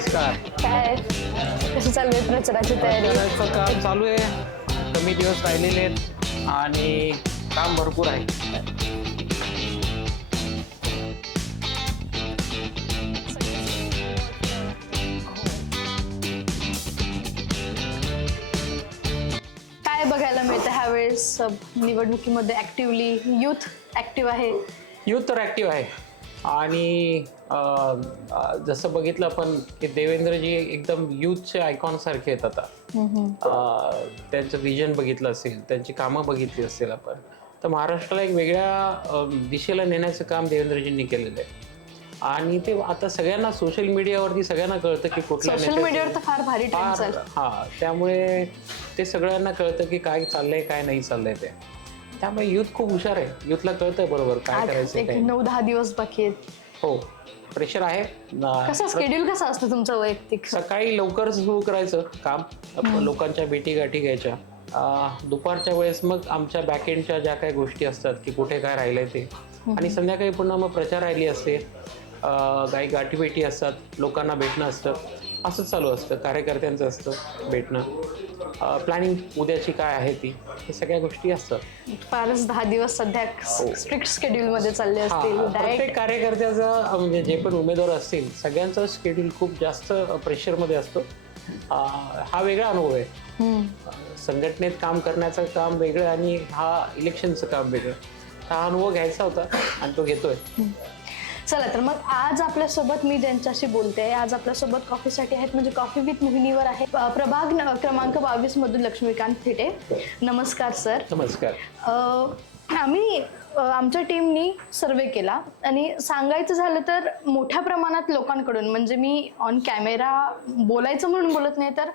नमस्कार. काय कसं चालू आहे प्रचाराची तयारी? प्रचाराचं काम चालू आहे. कमी दिवस राहिलेले आहेत आणि काम भरपूर आहे. काय बघायला मिळतं ह्यावेळेस निवडणुकीमध्ये? ऍक्टिव्हली युथ ऍक्टिव्ह आहे. यूथ तर ॲक्टिव्ह आहे आणि जसं बघितलं आपण की देवेंद्रजी एकदम यूथचे आयकॉन सारखे आहेत आता. त्यांचं विजन बघितलं असेल, त्यांची कामं बघितली असेल आपण, तर महाराष्ट्राला एक वेगळ्या दिशेला नेण्याचं काम देवेंद्रजींनी केलेलं आहे. आणि ते आता सगळ्यांना सोशल मीडियावरती सगळ्यांना कळतं की कुठल्या सोशल मीडियावर तर फार भारी ट्रेंड चालू. हां, त्यामुळे ते सगळ्यांना कळतं की काय चाललंय काय नाही चाललंय ते. त्यामुळे युथ खूप हुशार आहे. युथला कळतंय बरोबर काय करायचं एक काय. 9-10 दिवस बाकी आहेत. हो, प्रेशर आहे. कसं शेड्यूल कसं असतं तुमचं वैयक्तिक? सकाळी लवकर सुरू करायचं काम, लोकांच्या भेटीगाठी घ्यायच्या. दुपारच्या वेळेस मग आमच्या बॅकएंडच्या ज्या काही गोष्टी असतात की कुठे काय राहिलंय ते, आणि संध्याकाळी पुन्हा मग प्रचार रॅली असते, काही गाठीभेटी असतात, लोकांना भेटणं असतं, असं चालू असतं. कार्यकर्त्यांचं असतं भेटणं, प्लॅनिंग उद्याची काय आहे ती, हे सगळ्या गोष्टी असतात. फारच 10 दिवस सध्या स्ट्रिक्ट शेड्यूल मध्ये चालले असतील. प्रत्येक कार्यकर्त्याचं म्हणजे जे पण उमेदवार असतील सगळ्यांचं शेड्यूल खूप जास्त प्रेशरमध्ये असतो. हा वेगळा अनुभव आहे. संघटनेत काम करण्याचं काम वेगळं आणि हा इलेक्शनचं काम वेगळं. हा अनुभव घ्यायचा होता आणि तो घेतोय. चला तर मग आज आपल्यासोबत मी ज्यांच्याशी बोलते, आज आपल्यासोबत कॉफीसाठी आहेत, म्हणजे कॉफी विथ मोहिनीवर आहे प्रभाग क्रमांक 22 मधून लक्ष्मीकांत थिटे. नमस्कार सर. नमस्कार. आम्ही आमच्या टीमनी सर्वे केला आणि सांगायचं झालं तर मोठ्या प्रमाणात लोकांकडून, म्हणजे मी ऑन कॅमेरा बोलायचं म्हणून बोलत नाही, तर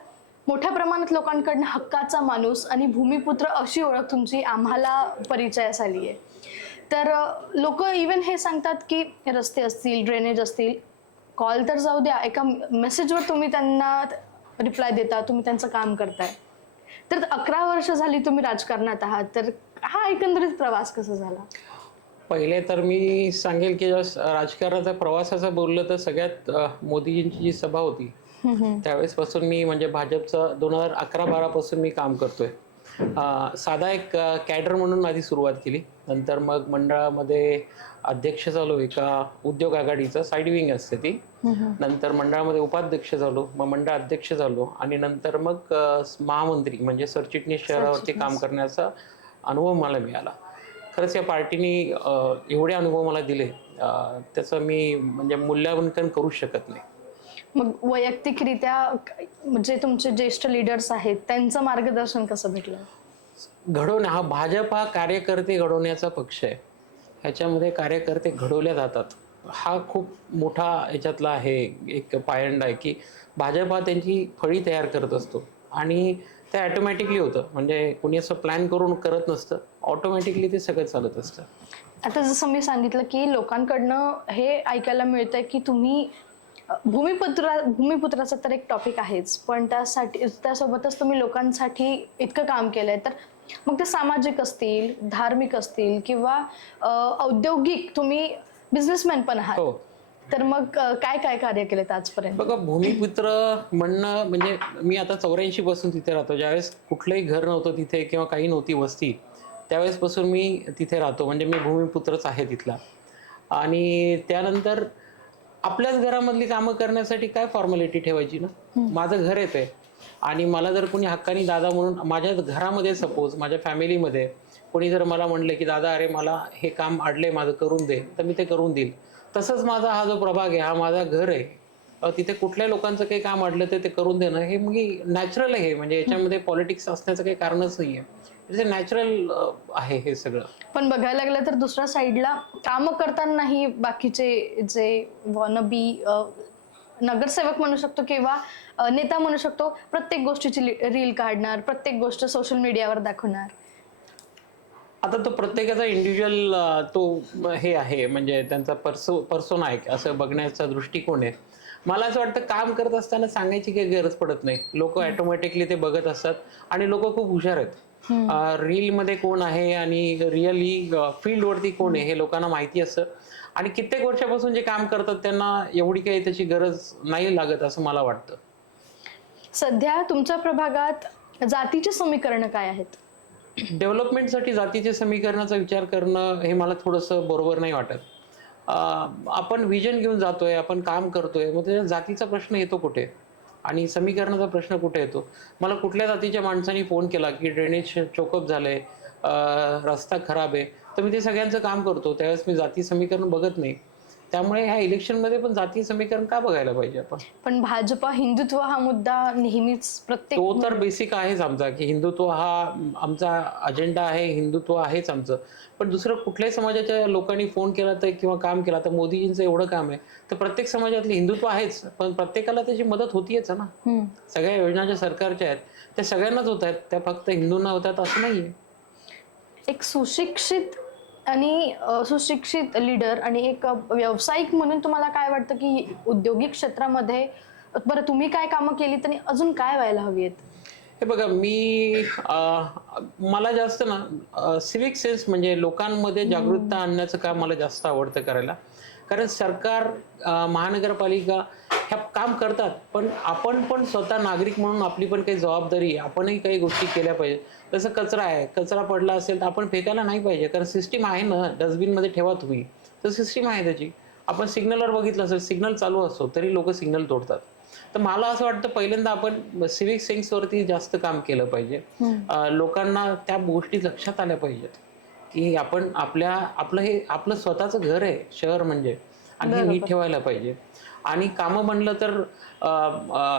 मोठ्या प्रमाणात लोकांकडनं हक्काचा माणूस आणि भूमिपुत्र अशी ओळख तुमची आम्हाला परिचयास आली आहे. तर लोक इवन हे सांगतात की रस्ते असतील, ड्रेनेज असतील, कॉल तर जाऊ द्या, एका मेसेजवर तुम्ही त्यांना रिप्लाय देता, तुम्ही त्यांचं काम करताय. तर 11 वर्ष झाली तुम्ही राजकारणात आहात, तर हा एकंदरीत प्रवास कसा झाला? पहिले तर मी सांगेल की राजकारणाचा प्रवासाचं बोललं तर सगळ्यात मोदीजींची जी सभा होती त्यावेळेस पासून मी, म्हणजे भाजपचं 2011-12 पासून मी काम करतोय. साधा एक कॅडर म्हणून माझी सुरुवात केली. नंतर मग मंडळामध्ये अध्यक्ष झालो, एका उद्योग आघाडीचं साईड विंग असते ती. नंतर मंडळामध्ये उपाध्यक्ष झालो, मग मंडळ अध्यक्ष झालो आणि नंतर मग महामंत्री म्हणजे सरचिटणीस शहरावरती काम करण्याचा अनुभव मला मिळाला. खरंच या पार्टीने एवढे अनुभव मला दिले, त्याचं मी म्हणजे मूल्यांकन करू शकत नाही. मग वैयक्तिकरित्या म्हणजे तुमचे ज्येष्ठ लीडर्स आहेत, त्यांचं मार्गदर्शन कसं भेटलं? हा भाजप हा कार्यकर्ते घडवण्याचा पक्ष आहे. ह्याच्यामध्ये कार्यकर्ते घडवल्या जातात. हा खूप मोठा याच्यातला आहे एक पायंडा आहे की भाजप हा त्यांची फळी तयार करत असतो आणि ते ॲटोमॅटिकली होतं. म्हणजे कोणी असं प्लॅन करून करत नसतं, ऑटोमॅटिकली ते सगळं चालत असतं. आता जसं मी सांगितलं की लोकांकडनं हे ऐकायला मिळतंय की तुम्ही भूमिपुत्राचा तर एक टॉपिक आहेच, पण त्यासोबतच तुम्ही लोकांसाठी इतकं काम केलंय, तर मग ते सामाजिक असतील, धार्मिक असतील किंवा औद्योगिक, तुम्ही बिझनेसमॅन पण आहात. हो. तर मग काय काय कार्य केलेत आजपर्यंत? बघा, भूमिपुत्र म्हणणं म्हणजे मी आता 84 पासून तिथे राहतो. ज्यावेळेस कुठलंही घर नव्हतं तिथे किंवा काही नव्हती वस्ती, त्यावेळेसपासून मी तिथे राहतो. म्हणजे मी भूमिपुत्रच आहे तिथला. आणि त्यानंतर आपल्याच घरामधली कामं करण्यासाठी काय फॉर्मॅलिटी ठेवायची ना. माझं घर येते आणि मला जर कोणी हक्कानी दादा म्हणून माझ्या घरामध्ये, सपोज माझ्या फॅमिलीमध्ये कोणी जर मला म्हणलं की दादा अरे मला हे काम अडलंय माझं करून दे, तर मी ते करून देईल. तसंच माझा हा जो प्रभाग आहे, हा माझा घर आहे. तिथे कुठल्या लोकांचं काही काम अडलं तर ते करून देणं हे मग नॅचरल आहे. म्हणजे याच्यामध्ये पॉलिटिक्स असण्याचं काही कारणच नाहीये. नॅचरल आहे हे सगळं. पण बघायला लागलं तर दुसऱ्या साईडला काम करतानाही बाकीचे जे वॉनबी नगरसेवक म्हणू शकतो किंवा नेता म्हणू शकतो, प्रत्येक गोष्टीची रील काढणार, प्रत्येक गोष्ट सोशल मीडियावर दाखवणार. आता तो प्रत्येकाचा इंडिव्हिज्युअल तो हे आहे, म्हणजे त्यांचा पर्सोना आहे, असं बघण्याचा दृष्टिकोन आहे. मला असं वाटतं काम करत असताना सांगायची काही गरज पडत नाही. लोक ऑटोमॅटिकली ते बघत असतात आणि लोक खूप हुशार आहेत. रीलमध्ये कोण आहे आणि रिअली फील्डवरती कोण आहे हे लोकांना माहिती असतं आणि कित्येक वर्षापासून जे काम करतात त्यांना एवढी काही त्याची गरज नाही लागत असं मला वाटतं. सध्या तुमच्या प्रभागात जातीचे समीकरण काय आहेत? डेव्हलपमेंटसाठी जातीचे समीकरणाचा विचार करणं हे मला थोडंसं बरोबर नाही वाटत. आपण विजन घेऊन जातोय, आपण काम करतोय, मग त्याच्या जातीचा प्रश्न येतो कुठे आणि समीकरणाचा प्रश्न कुठे येतो? मला कुठल्या जातीच्या माणसाने फोन केला की ड्रेनेज चोकअप झालंय, रस्ता खराब आहे, तर मी ते सगळ्यांचं काम करतो. त्यावेळेस मी जाती समीकरण बघत नाही. त्यामुळे ह्या इलेक्शनमध्ये पण जाती समीकरण का बघायला पाहिजे आपण? पण भाजपा हिंदुत्व हा मुद्दा नेहमीच प्रत्येक तो तर बेसिक आहेच आमचा, की हिंदुत्व हा आमचा अजेंडा आहे, हिंदुत्व आहेच आमचं. पण दुसरं कुठल्याही समाजाच्या लोकांनी फोन केला तर किंवा काम केला तर मोदीजींचं एवढं काम आहे, तर प्रत्येक समाजातले हिंदुत्व आहेच, पण प्रत्येकाला त्याची मदत होतीयच ना. सगळ्या योजना ज्या सरकारच्या आहेत त्या सगळ्यांनाच होत आहेत, त्या फक्त हिंदूंना होतात असं नाहीये. एक सुशिक्षित आणि सुशिक्षित लीडर आणि एक व्यावसायिक म्हणून तुम्हाला काय वाटतं की औद्योगिक क्षेत्रामध्ये बरं तुम्ही काय कामं केली आणि अजून काय व्हायला हवी आहेत? हे बघा, मला जास्त ना सिव्हिक सेन्स म्हणजे लोकांमध्ये जागरूकता आणण्याचं काम मला जास्त आवडतं करायला. कारण सरकार, महानगरपालिका ह्या काम करतात, पण आपण पण स्वतः नागरिक म्हणून आपली पण काही जबाबदारी आहे. आपणही काही गोष्टी केल्या पाहिजे. जसं कचरा आहे, कचरा पडला असेल तर आपण फेकायला नाही पाहिजे, कारण सिस्टीम आहे ना, डस्टबिनमध्ये ठेवा तुम्ही, तर सिस्टीम आहे त्याची. आपण सिग्नलवर बघितलं असेल, सिग्नल चालू असतो तरी लोक सिग्नल तोडतात. तर मला असं वाटतं पहिल्यांदा आपण सिव्हिक सेन्सवरती जास्त काम केलं पाहिजे. लोकांना त्या गोष्टी लक्षात आल्या पाहिजेत की आपलं स्वतःचं घर आहे शहर म्हणजे, आणि हे नीट ठेवायला पाहिजे. आणि कामं म्हणलं तर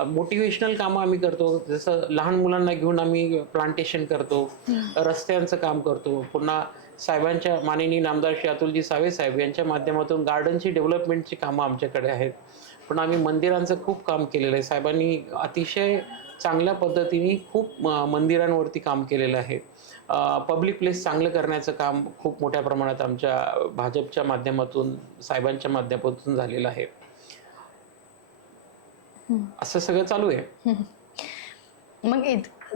मोटिवेशनल कामं आम्ही करतो. जसं लहान मुलांना घेऊन आम्ही प्लांटेशन करतो, रस्त्यांचं काम करतो. पुन्हा साहेबांच्या माननीय नामदार श्री अतुलजी सावे साहेब यांच्या माध्यमातून गार्डनची डेव्हलपमेंटची कामं आमच्याकडे आहेत. पण आम्ही मंदिरांचं खूप काम केलेलं आहे. साहेबांनी अतिशय चांगल्या पद्धतीने खूप मंदिरांवरती काम केलेलं आहे. पब्लिक प्लेस चांगलं करण्याचं काम खूप मोठ्या प्रमाणात आमच्या भाजपच्या माध्यमातून, साहेबांच्या माध्यमातून झालेलं आहे. असं सगळं चालू आहे. मग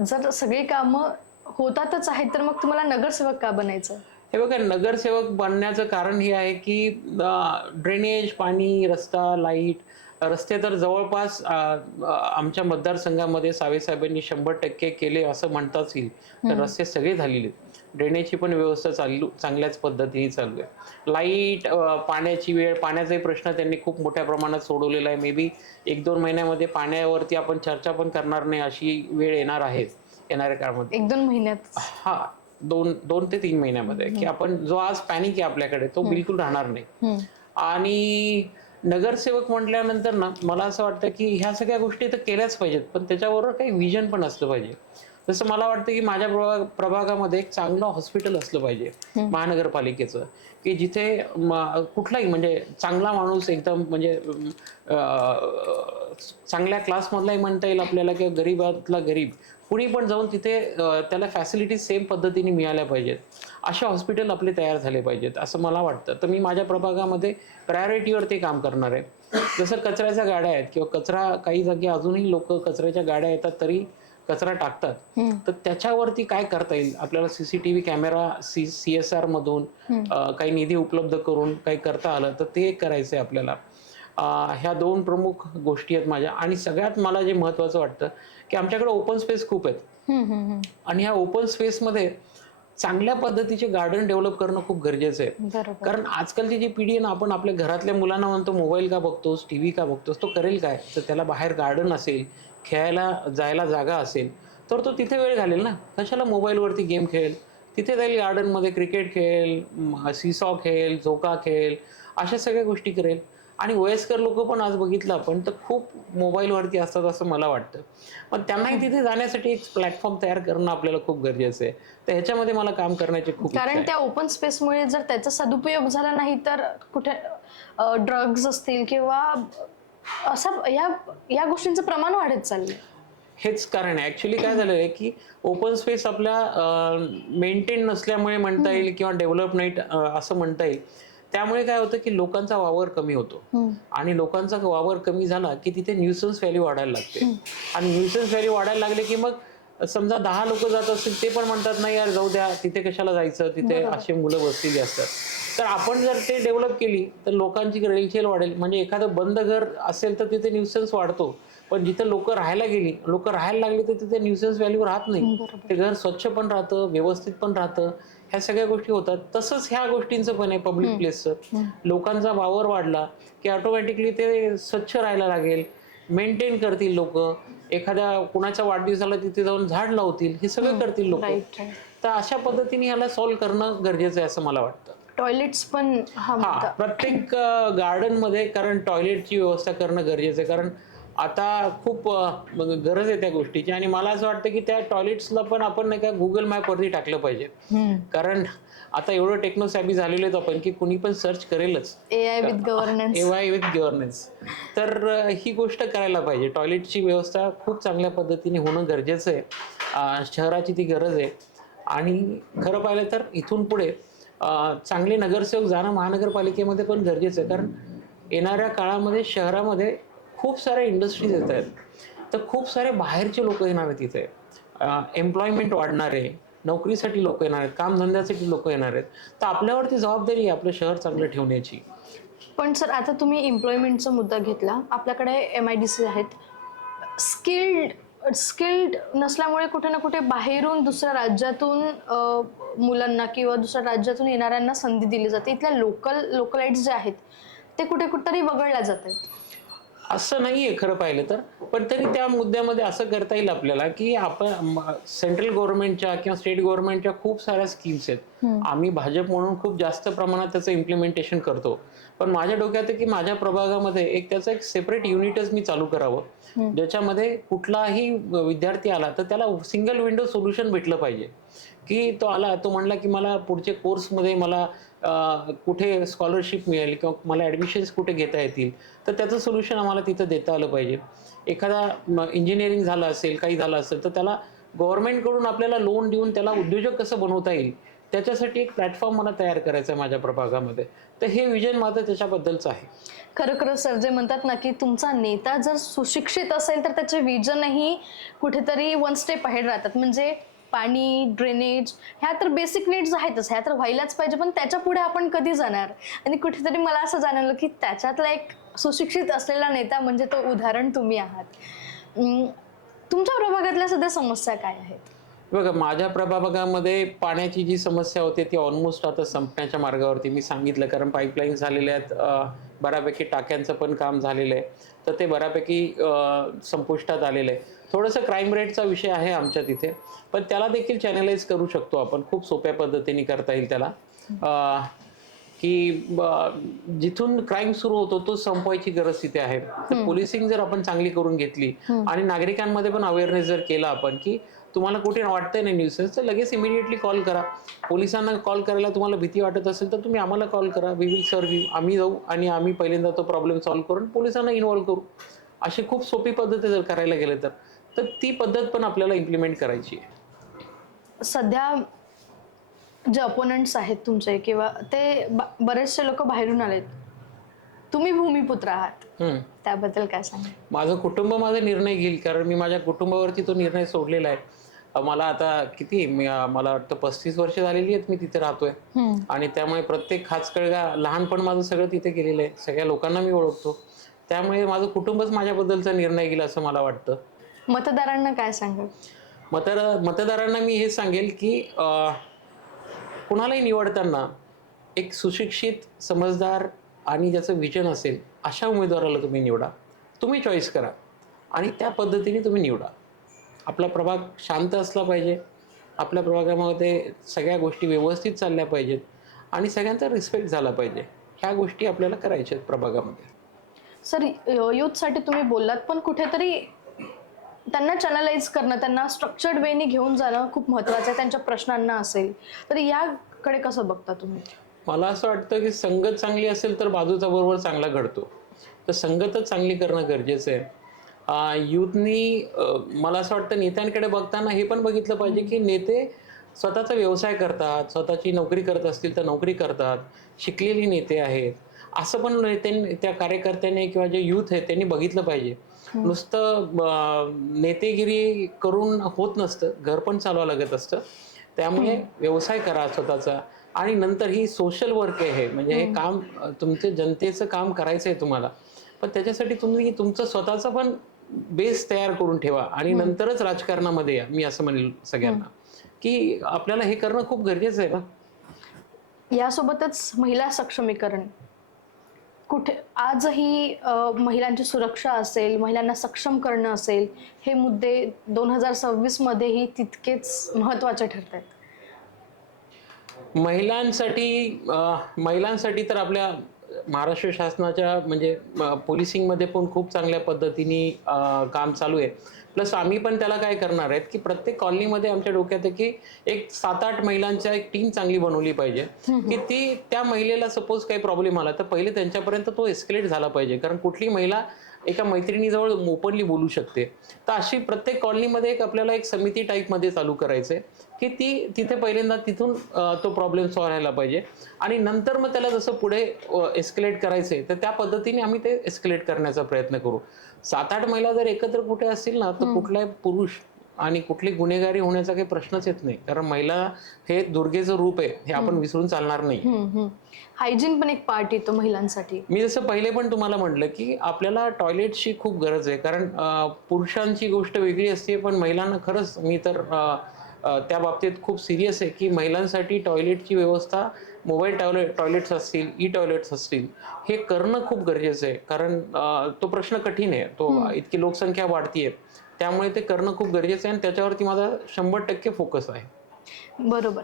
जर सगळी कामं होतातच आहेत तर मग तुम्हाला नगरसेवक का बनायचं? हे बघा, नगरसेवक बनण्याचं कारण हे आहे की ड्रेनेज, पाणी, रस्ता, लाईट, रस्ते तर जवळपास आमच्या मतदारसंघामध्ये साहेबांनी 100% केले असं म्हणताच येईल. तर रस्ते सगळे झालेले आहेत. ड्रेनेजची पण व्यवस्था चांगल्याच पद्धतीने चालू आहे. लाईट, पाण्याची वेळ, पाण्याचाही प्रश्न त्यांनी खूप मोठ्या प्रमाणात सोडवलेला आहे. मे बी 1-2 महिन्यामध्ये पाण्यावरती आपण चर्चा पण करणार नाही अशी वेळ येणार आहे येणाऱ्या काळामध्ये. 1-2 महिन्यात? हा, 2 ते 3 महिन्यामध्ये, की आपण जो आज पॅनिक आहे आपल्याकडे तो बिलकुल राहणार नाही. आणि नगरसेवक म्हटल्यानंतर ना मला असं वाटतं की ह्या सगळ्या गोष्टी तर केल्याच पाहिजेत, पण त्याच्याबरोबर काही विजन पण असलं पाहिजे. जसं मला वाटतं की माझ्या प्रभागामध्ये एक चांगलं हॉस्पिटल असलं पाहिजे महानगरपालिकेचं, की जिथे कुठलाही म्हणजे चांगला माणूस एकदम म्हणजे चांगल्या क्लासमधलाही म्हणता येईल आपल्याला, किंवा गरीबातला गरीब कुणी पण जाऊन तिथे त्याला फॅसिलिटीज सेम पद्धतीने मिळाल्या पाहिजेत. असे हॉस्पिटल आपले तयार झाले पाहिजेत असं मला वाटतं. तर मी माझ्या प्रभागामध्ये प्रायोरिटीवर ते काम करणार आहे. जसं कचऱ्याच्या गाड्या आहेत किंवा कचरा, काही जागी अजूनही लोक कचऱ्याच्या गाड्या येतात तरी कचरा टाकतात, तर त्याच्यावरती काय करता येईल आपल्याला? CCTV कॅमेरा, CSR मधून काही निधी उपलब्ध करून काही करता आलं तर ते करायचंय आपल्याला. ह्या 2 प्रमुख गोष्टी आहेत माझ्या. आणि सगळ्यात मला जे महत्वाचं वाटतं की आमच्याकडे ओपन स्पेस खूप आहेत, आणि ह्या ओपन स्पेसमध्ये चांगल्या पद्धतीचे गार्डन डेव्हलप करणं खूप गरजेचं आहे. कारण आजकालची जी पिढी आहे ना, आपण आपल्या घरातल्या मुलांना म्हणतो मोबाईल का बघतोस, TV का बघतोस, तो करेल काय? तर त्याला बाहेर गार्डन असेल, खेळायला जायला जागा असेल तर तो तिथे वेळ घालेल ना. कशाला मोबाईलवरती गेम खेळेल? तिथे जाईल गार्डनमध्ये, क्रिकेट खेळेल, सीसॉ खेळेल, झोका खेळेल, अशा सगळ्या गोष्टी करेल. आणि वयस्कर लोक पण आज बघितलं आपण तर खूप मोबाईलवरती असतात असं मला वाटतं. पण त्यांनाही तिथे जाण्यासाठी एक प्लॅटफॉर्म तयार करणं आपल्याला खूप गरजेचं आहे. तर ह्याच्यामध्ये मला काम करण्याची खूप इच्छा आहे. कारण त्या ओपन स्पेसमुळे जर त्याचा सदुपयोग झाला नाही तर कुठे ड्रग्ज असतील किंवा असं या गोष्टींचं प्रमाण वाढत चाललंय. हेच कारण आहे. ऍक्च्युली काय झालंय की ओपन स्पेस आपल्या मेंटेन नसल्यामुळे म्हणता येईल, किंवा डेव्हलप नाही असं म्हणता येईल. त्यामुळे काय होतं की लोकांचा वावर कमी होतो, आणि लोकांचा वावर कमी झाला की तिथे न्यूसन्स व्हॅल्यू वाढायला लागते. आणि न्यूसन्स व्हॅल्यू वाढायला लागले की मग समजा 10 लोक जात असतील, ते पण म्हणतात नाही यार जाऊ द्या, तिथे कशाला जायचं, तिथे अशी मुलं बसलेली असतात. तर आपण जर ते डेव्हलप केली तर लोकांची रेलचेल वाढेल. म्हणजे एखादं बंद घर असेल तर तिथे न्यूसन्स वाढतो, पण जिथे लोक राहायला लागली तर तिथे न्यूसन्स व्हॅल्यू राहत नाही. ते घर स्वच्छ पण राहतं, व्यवस्थित पण राहतं, ह्या सगळ्या गोष्टी होतात. तसंच ह्या गोष्टींचं पण आहे पब्लिक प्लेसचं. लोकांचा वावर वाढला की ऑटोमॅटिकली ते स्वच्छ राहायला लागेल, मेंटेन करतील लोक. एखाद्या कुणाचा वाढदिवस झाला तिथे जाऊन झाड लावतील, हे सगळं करतील लोक. तर अशा पद्धतीने याला सॉल्व्ह करणं गरजेचं आहे असं मला वाटतं. टॉयलेट्स पण हा, प्रत्येक गार्डन मध्ये कारण टॉयलेटची व्यवस्था करणं गरजेचं आहे. कारण आता खूप गरज आहे त्या गोष्टीची. आणि मला असं वाटतं की त्या टॉयलेट्सला पण आपण नाही का गुगल मॅपवरती टाकलं पाहिजे. कारण आता एवढं टेक्नोसॅव्ही झालेलो आहेत आपण की कुणी पण सर्च करेलच. AI with governance. तर ही गोष्ट करायला पाहिजे. टॉयलेटची व्यवस्था खूप चांगल्या पद्धतीने होणं गरजेचं आहे. शहराची ती गरज आहे. आणि खरं पाहिलं तर इथून पुढे चांगले नगरसेवक जाणं महानगरपालिकेमध्ये पण गरजेचं आहे. कारण येणाऱ्या काळामध्ये शहरामध्ये खूप साऱ्या इंडस्ट्रीज येत आहेत, तर खूप सारे बाहेरचे लोक येणार आहेत तिथे. एम्प्लॉयमेंट वाढणार आहे, नोकरीसाठी लोक येणार आहेत, कामधंद्यासाठी लोक येणार आहेत. तर आपल्यावरती जबाबदारी आहे आपलं शहर चांगलं ठेवण्याची. पण सर आता तुम्ही एम्प्लॉयमेंटचा मुद्दा घेतला. आपल्याकडे MIDC आहेत. स्किल्ड नसल्यामुळे कुठे ना कुठे बाहेरून दुसऱ्या राज्यातून मुलांना किंवा दुसऱ्या राज्यातून येणाऱ्यांना संधी दिली जाते. इथल्या लोकलाइट्स जे आहेत ते कुठेतरी वगळल्या जातात. असं नाहीये खरं पाहिलं तर. पण तरी त्या मुद्द्यामध्ये असं करता येईल आपल्याला की आपण सेंट्रल गव्हर्नमेंटच्या किंवा स्टेट गव्हर्नमेंटच्या खूप साऱ्या स्कीम्स आहेत. आम्ही भाजप म्हणून खूप जास्त प्रमाणात त्याचं इम्प्लिमेंटेशन करतो. पण माझ्या डोक्यात आहे की माझ्या प्रभागामध्ये त्याचं एक सेपरेट युनिटच मी चालू करावं, ज्याच्यामध्ये कुठलाही विद्यार्थी आला तर त्याला सिंगल विंडो सोल्युशन भेटलं पाहिजे. की तो आला, तो म्हणला की मला पुढच्या कोर्समध्ये मला कुठे स्कॉलरशिप मिळेल किंवा मला ॲडमिशन्स कुठे घेता येतील, तर त्याचं सोल्युशन आम्हाला तिथं देता आलं पाहिजे. एखादा इंजिनिअरिंग झालं असेल, काही झालं असेल, तर त्याला गव्हर्नमेंटकडून आपल्याला लोन देऊन त्याला उद्योजक कसं बनवता येईल, त्याच्यासाठी एक प्लॅटफॉर्म मला तयार करायचा आहे माझ्या प्रभागामध्ये. तर हे विजन माझं त्याच्याबद्दलचं आहे. खरं सर, जे म्हणतात ना की तुमचा नेता जर सुशिक्षित असेल तर त्याचे विजनही कुठेतरी वन स्टेप अहेड राहतात. म्हणजे पाणी, ड्रेनेज, ह्या तर बेसिक नीड्स आहेतच, ह्या तर व्हायलाच पाहिजे. पण त्याच्या पुढे आपण कधी जाणार? आणि कुठेतरी मला असं जाणवलं की त्याच्यातला एक सुशिक्षित असलेला नेता म्हणजे तो उदाहरण तुम्ही आहात. तुमच्या प्रभागातल्या सध्या समस्या काय आहेत? बघा, माझ्या प्रभागामध्ये पाण्याची जी समस्या होती ती ऑलमोस्ट आता संपण्याच्या मार्गावरती मी सांगितलं. कारण पाईपलाईन झालेल्या आहेत, बऱ्यापैकी टाक्यांचं पण काम झालेलं आहे, तर ते बऱ्यापैकी संपुष्टात आलेलं आहे. थोडंसं क्राईम रेटचा विषय आहे आमच्या तिथे, पण त्याला देखील चॅनलाइज करू शकतो आपण. खूप सोप्या पद्धतीने करता येईल त्याला. की जिथून क्राईम सुरू होतो तो संपवायची गरज तिथे आहे. तर पोलिसिंग जर आपण चांगली करून घेतली आणि नागरिकांमध्ये पण अवेअरनेस जर केला आपण की तुम्हाला कुठे वाटतंय ना न्यूसेन्स, तर लगेच इमिडिएटली कॉल करा. पोलिसांना कॉल करायला तुम्हाला भीती वाटत असेल तर तुम्ही आम्हाला कॉल करा. We will serve you. आम्ही जाऊ आणि आम्ही पहिल्यांदा तो प्रॉब्लेम सॉल्व्ह करून पोलिसांना इन्व्हॉल्व्ह करू. अशी खूप सोपी पद्धत जर करायला गेले तर ती पद्धत पण आपल्याला इम्प्लिमेंट करायची आहे. सध्या जे अपोनंट्स आहेत तुमचे किंवा ते बरेचसे लोक बाहेरून आलेत, तुम्ही भूमिपुत्र आहात, त्याबद्दल काय सांगा? माझं कुटुंब माझा निर्णय घेईल, कारण मी माझ्या कुटुंबावरती तो निर्णय सोडलेला आहे. मला आता मला वाटतं 35 वर्ष झालेली आहेत मी तिथे राहतोय. आणि त्यामुळे प्रत्येक खाचकळगा, लहानपण माझं सगळं तिथे गेलेलं आहे. सगळ्या लोकांना मी ओळखतो. त्यामुळे माझं कुटुंबच माझ्याबद्दलचा निर्णय घेईल असं मला वाटतं. मतदारांना काय सांगाल? मतदारांना मी हे सांगेल की कुणालाही निवडताना एक सुशिक्षित, समजदार आणि ज्याचं विजन असेल अशा उमेदवाराला तुम्ही निवडा. तुम्ही चॉईस करा आणि त्या पद्धतीने तुम्ही निवडा. आपला प्रभाग शांत असला पाहिजे, आपल्या प्रभागामध्ये सगळ्या गोष्टी व्यवस्थित चालल्या पाहिजेत आणि सगळ्यांचा रिस्पेक्ट झाला पाहिजे. ह्या गोष्टी आपल्याला करायच्या आहेत प्रभागामध्ये. सर, यूथसाठी तुम्ही बोललात, पण कुठेतरी त्यांना चॅनलाइज करणं, त्यांना स्ट्रक्चर्ड वेनी घेऊन जाणं खूप महत्त्वाचं आहे. त्यांच्या प्रश्नांना असेल तर याकडे कसं बघता तुम्ही? मला असं वाटतं की संगत चांगली असेल तर बाजूचा बरोबर चांगला घडतो. तर संगतच चांगली करणं गरजेचं आहे. यूथनी मला असं वाटतं नेत्यांकडे बघताना हे पण बघितलं पाहिजे की नेते स्वतःचा व्यवसाय करतात, स्वतःची नोकरी करत असतील तर नोकरी करतात, शिकलेली नेते आहेत, असं पण त्या कार्यकर्त्यांनी किंवा जे यूथ आहे त्यांनी बघितलं पाहिजे. नुसतं नेतेगिरी करून होत नसतं, घर पण चालवावं लागत असतं. त्यामुळे व्यवसाय करा स्वतःचा आणि नंतर ही सोशल वर्क आहे, म्हणजे हे काम तुमचे जनतेचं काम करायचं आहे तुम्हाला, पण त्याच्यासाठी तुम्ही तुमचं स्वतःचा पण बेस तयार करून ठेवा आणि नंतरच राजकारणामध्ये या. मी असं म्हणेल सगळ्यांना की आपल्याला हे करणं खूप गरजेचं आहे ना. यासोबतच महिला सक्षमीकरण कुठे आजही महिलांची सुरक्षा असेल, महिलांना सक्षम करणं असेल, हे मुद्दे 2026 मध्येही तितकेच महत्त्वाचे ठरत आहेत. महिलांसाठी तर आपल्या महाराष्ट्र शासनाच्या म्हणजे पोलिसिंगमध्ये पण खूप चांगल्या पद्धतीने काम चालू आहे. प्लस आम्ही पण त्याला काय करणार आहेत की प्रत्येक कॉलनीमध्ये आमच्या डोक्यात आहे की एक 7-8 महिलांच्या एक टीम चांगली बनवली पाहिजे की ती त्या महिलेला सपोज काही प्रॉब्लेम आला तर पहिले त्यांच्यापर्यंत तो एस्केलेट झाला पाहिजे. कारण कुठली महिला एका मैत्रिणीजवळ ओपनली बोलू शकते. तर अशी प्रत्येक कॉलनीमध्ये आपल्याला एक समिती टाईपमध्ये चालू करायचं आहे की ती तिथे पहिल्यांदा तिथून तो प्रॉब्लेम सॉल्व्ह व्हायला पाहिजे आणि नंतर मग त्याला जसं पुढे एस्केलेट करायचं आहे तर त्या पद्धतीने आम्ही ते एस्केलेट करण्याचा प्रयत्न करू. 7-8 महिला जर एकत्र कुठे असतील ना तर कुठलाही पुरुष आणि कुठली गुन्हेगारी होण्याचा काही प्रश्नच येत नाही. कारण महिला हे दुर्गेचं रूप आहे, हे आपण विसरून चालणार नाही. हायजीन पण एक पार्ट येतो महिलांसाठी. मी जसं पहिले पण तुम्हाला म्हटलं की आपल्याला टॉयलेटची खूप गरज आहे. कारण पुरुषांची गोष्ट वेगळी असते, पण महिलांना खरंच मी तर त्या बाबतीत खूप सिरियस आहे की महिलांसाठी टॉयलेटची व्यवस्था, मोबाईल टॉयलेट्स असतील, ई टॉयलेट्स असतील, हे करणं खूप गरजेचं आहे. कारण तो प्रश्न कठीण आहे, तो इतकी लोकसंख्या वाढतीये, त्यामुळे ते करणं खूप गरजेचं आहे आणि त्याच्यावरती माझा 100% फोकस आहे. बरोबर.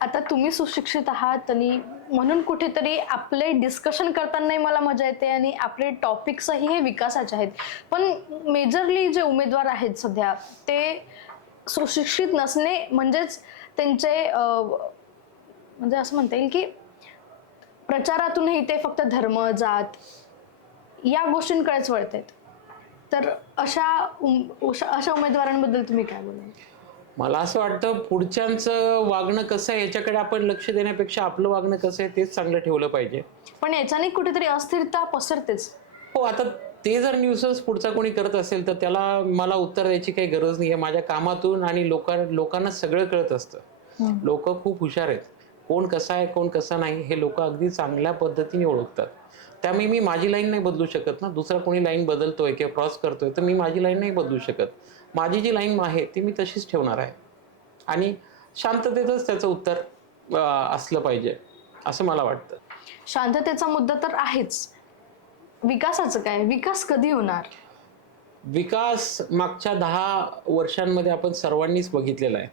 आता तुम्ही सुशिक्षित आहात आणि म्हणून कुठेतरी आपले डिस्कशन करतानाही मला मजा येते आणि आपले टॉपिक्सही हे विकासाचे आहेत. पण मेजरली जे उमेदवार आहेत सध्या ते सुशिक्षित नसणे म्हणजेच त्यांचे म्हणजे असं म्हणता येईल की प्रचारातूनही ते फक्त धर्म, जात या गोष्टींकडेच वळतात. तर अशा उमेदवारांबद्दल तुम्ही काय बोलाल? मला असं वाटतं पुढच्यांचं वागणं कसं आहे याच्याकडे आपण लक्ष देण्यापेक्षा आपलं वागणं कसं आहे तेच चांगलं ठेवलं पाहिजे. पण याच्याने कुठेतरी अस्थिरता पसरतेच. हो, आता ते जर न्यूसन्स पुढचा कोणी करत असेल तर त्याला मला उत्तर द्यायची काही गरज नाही आहे. माझ्या कामातून आणि लोकांना सगळं कळत असतं. लोक खूप हुशार आहेत. कोण कसा आहे, कोण कसा नाही हे लोक अगदी चांगल्या पद्धतीने ओळखतात. त्यामुळे मी माझी लाईन नाही बदलू शकत ना. दुसरा कोणी लाईन बदलतोय किंवा क्रॉस करतोय तर मी माझी लाईन नाही बदलू शकत. माझी जी लाईन आहे ती मी तशीच ठेवणार आहे आणि शांततेतच त्याचं उत्तर असलं पाहिजे असं मला वाटतं. शांततेचा मुद्दा तर आहेच. विकासाचं काय? विकास कधी होणार? विकास मागच्या 10 वर्षांमध्ये आपण सर्वांनीच बघितलेला आहे.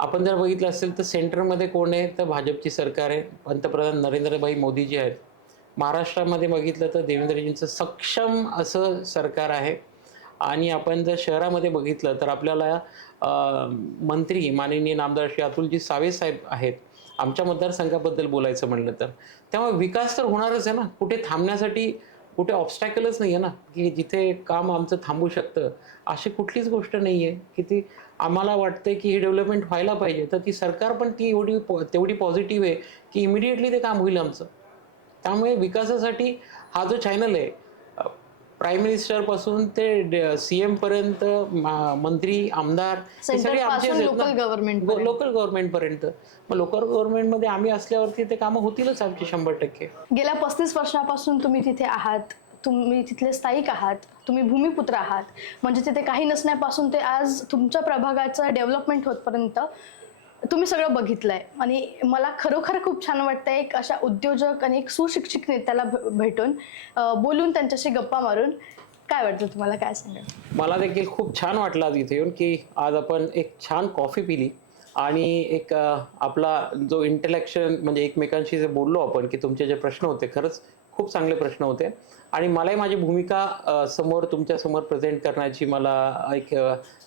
आपण जर बघितलं असेल तर सेंटरमध्ये कोण आहे तर भाजपची सरकार आहे. पंतप्रधान नरेंद्रभाई मोदीजी आहेत. महाराष्ट्रामध्ये बघितलं तर देवेंद्रजींचं सक्षम असं सरकार आहे आणि आपण जर शहरामध्ये बघितलं तर आपल्याला मंत्री माननीय नामदार श्री अतुलजी सावे साहेब आहेत. आमच्या मतदारसंघाबद्दल बोलायचं म्हणलं तर त्यामुळे विकास तर होणारच आहे ना. कुठे थांबण्यासाठी कुठे ऑब्स्टॅकलच नाही आहे ना की जिथे काम आमचं थांबू शकतं. अशी कुठलीच गोष्ट नाही आहे की ती आम्हाला वाटते की ही डेव्हलपमेंट व्हायला पाहिजे तर ती सरकार पण ती तेवढी पॉझिटिव्ह आहे की इमिडिएटली ते काम होईल आमचं. त्यामुळे विकासासाठी हा जो चॅनल आहे प्राईम मिनिस्टर पासून ते सीएम पर्यंत मंत्री आमदार हे सगळे आमचे लोकल गव्हर्नमेंट गव्हर्नमेंट पर्यंत. मग लोकल गव्हर्नमेंटमध्ये आम्ही असल्यावरती ते कामं होतीलच आमची 100%. गेल्या 35 वर्षापासून तुम्ही तिथे आहात, तुम्ही तिथले स्थायिक आहात, तुम्ही भूमिपुत्र आहात. म्हणजे तिथे काही नसण्यापासून ते आज तुमच्या प्रभागाचं डेव्हलपमेंट होतपर्यंत तुम्ही सगळं बघितलंय आणि मला खरोखर खूप छान वाटतंय एक अशा उद्योजक आणि एक सुशिक्षित नेत्याला भेटून बोलून त्यांच्याशी गप्पा मारून. काय वाटतं तुम्हाला? काय सांगाल? मला देखील खूप छान वाटलं आज इथे येऊन की आज आपण एक छान कॉफी पिली आणि एक आपला जो इंटलेक्शन म्हणजे एकमेकांशी जे बोललो आपण की तुमचे जे प्रश्न होते खरंच खूप चांगले प्रश्न होते आणि मलाही माझी भूमिका तुमच्या समोर प्रेझेंट करण्याची मला एक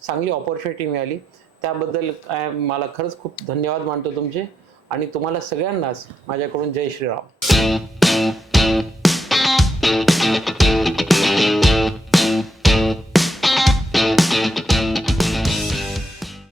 चांगली ऑपॉर्च्युनिटी मिळाली. त्याबद्दल मला खरंच खूप धन्यवाद मानतो तुमचे आणि तुम्हाला सगळ्यांनाच माझ्याकडून जय श्रीराम.